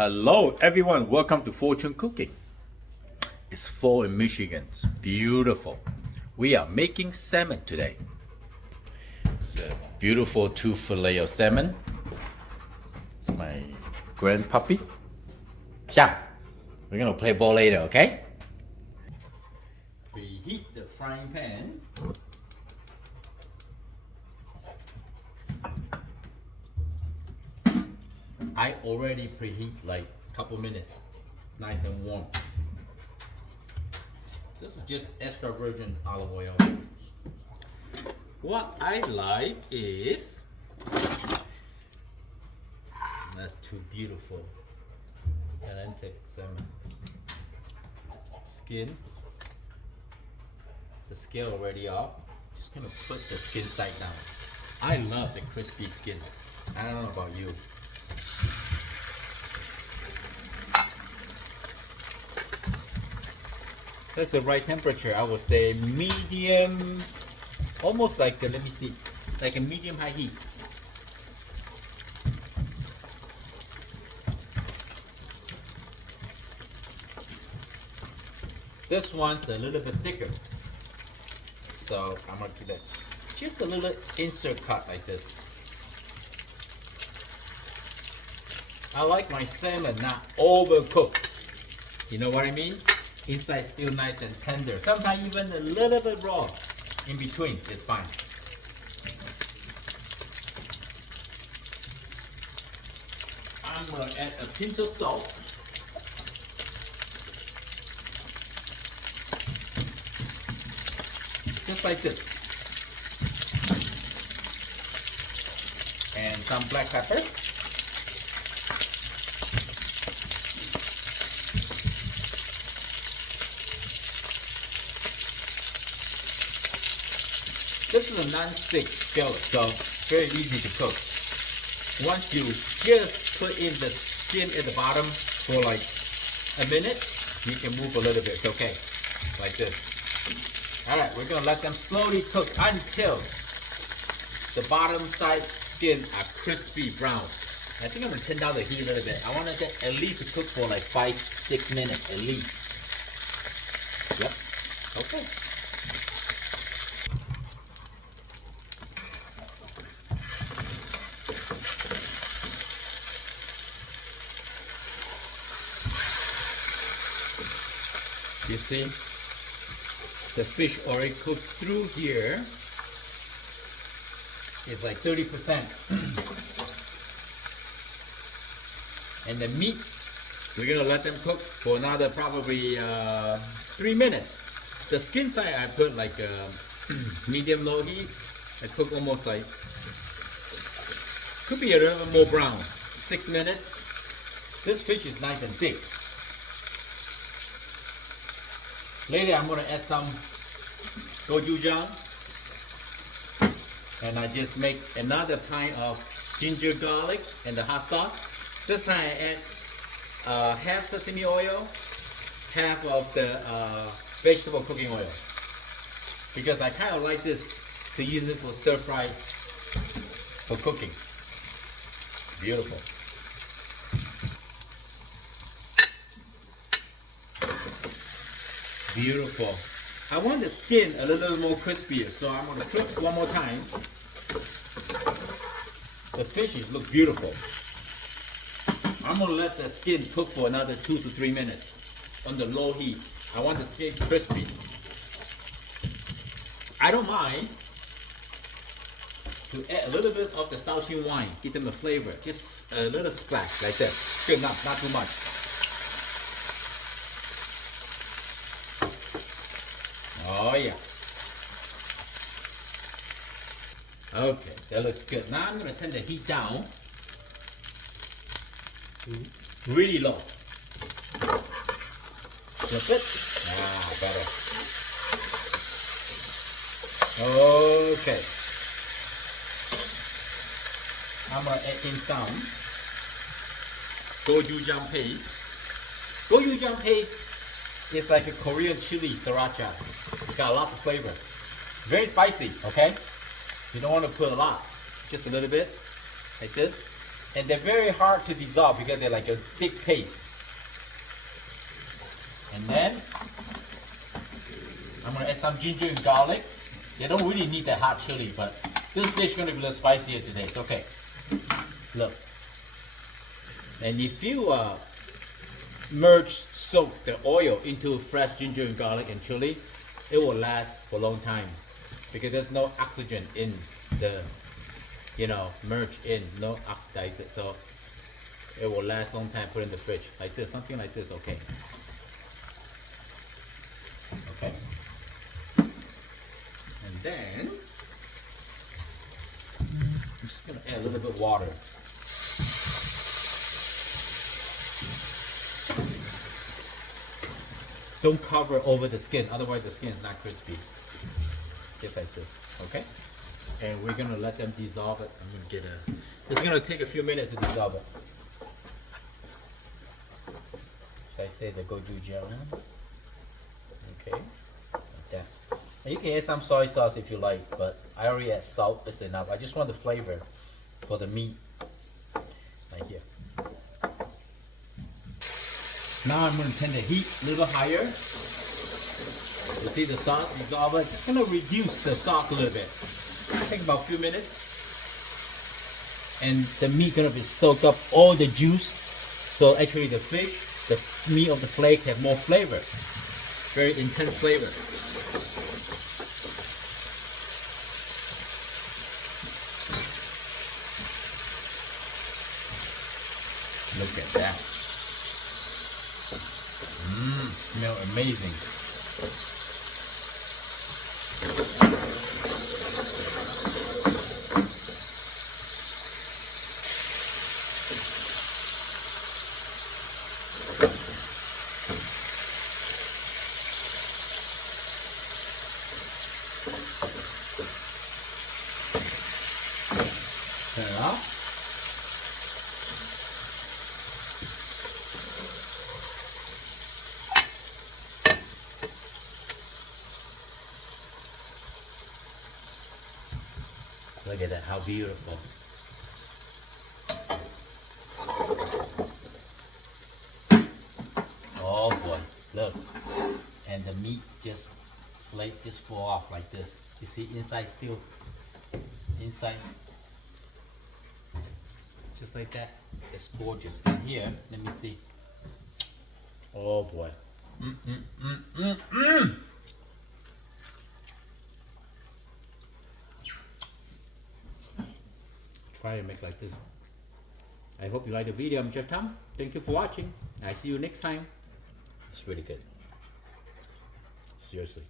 Hello everyone, welcome to Fortune Cooking. It's fall in Michigan, it's beautiful. We are making salmon today. It's a beautiful two fillet of salmon. My grand puppy. Xiang, we're gonna play ball later, okay? Preheat the frying pan. I already preheat like a couple minutes, nice and warm. This is just extra virgin olive oil. What I like is, that's too beautiful, Atlantic salmon. Skin, the scale already off. Just gonna put the skin side down. I love the crispy skin. I don't know about you. That's the right temperature. I would say medium, almost like let me see, like a medium high heat. This one's a little bit thicker, so I'm gonna do that. Just a little insert cut like this. I like my salmon not overcooked. You know what I mean? Inside still nice and tender. Sometimes even a little bit raw in between is fine. I'm gonna add a pinch of salt. Just like this. And some black pepper. This is a non-stick skillet, so very easy to cook. Once you just put in the skin at the bottom for like a minute, you can move a little bit, it's okay, like this. Alright, we're gonna let them slowly cook until the bottom side skin are crispy brown. I think I'm gonna turn down the heat a little bit. I want it at least to cook for like 5-6 minutes at least. Yep, okay. You see, the fish already cooked through here. It's like 30%. And the meat, we're gonna let them cook for another probably 3 minutes. The skin side I put like medium low heat. I cook almost like, could be a little more brown. 6 minutes. This fish is nice and thick. Later I'm going to add some Gochujian, and I just make another kind of ginger garlic and the hot sauce. This time I add half sesame oil, half of the vegetable cooking oil, because I kind of like this to use it for stir fry for cooking. Beautiful. Beautiful. I want the skin a little more crispier, so I'm going to cook one more time. The fishes look beautiful. I'm going to let the skin cook for another 2 to 3 minutes on the low heat. I want the skin crispy. I don't mind to add a little bit of the Shaoxing wine, give them the flavor. Just a little splash like that. Good enough, not too much. Oh yeah. Okay, that looks good. Now I'm going to turn the heat down really low. That's it. Ah, better. Okay. I'm going to add in some Gochujian paste. Gochujian paste is like a Korean chili sriracha. It's got a lot of flavor. Very spicy, okay? You don't want to put a lot. Just a little bit, like this. And they're very hard to dissolve because they're like a thick paste. And then I'm gonna add some ginger and garlic. You don't really need that hot chili, but this dish is gonna be a little spicier today. It's okay. Look. And if you soak the oil into fresh ginger and garlic and chili, it will last for a long time because there's no oxygen in the, merge in, no oxidize it, so it will last a long time. Put in the fridge like this, something like this. Okay. And then I'm just gonna add a little bit of water. Don't cover over the skin, otherwise the skin is not crispy. Just like this, okay? And we're gonna let them dissolve it. I'm gonna it's gonna take a few minutes to dissolve it. So I say the Gochujian. Okay, like that. And you can add some soy sauce if you like, but I already add salt, it's enough. I just want the flavor for the meat. Like here. Now I'm going to turn the heat a little higher. You see the sauce dissolve it. Just going to reduce the sauce a little bit. Take about a few minutes. And the meat going to be soaked up all the juice. So actually the fish, the meat of the flake have more flavor. Very intense flavor. Look at that. Smell amazing. Turn it off. Look at that, how beautiful. Oh boy, look. And the meat just fall off like this. You see inside still, inside, just like that. It's gorgeous. And here, let me see. Oh boy. Try to make like this. I hope you like the video. I'm Chef Tom. Thank you for watching. I see you next time. It's really good. Seriously.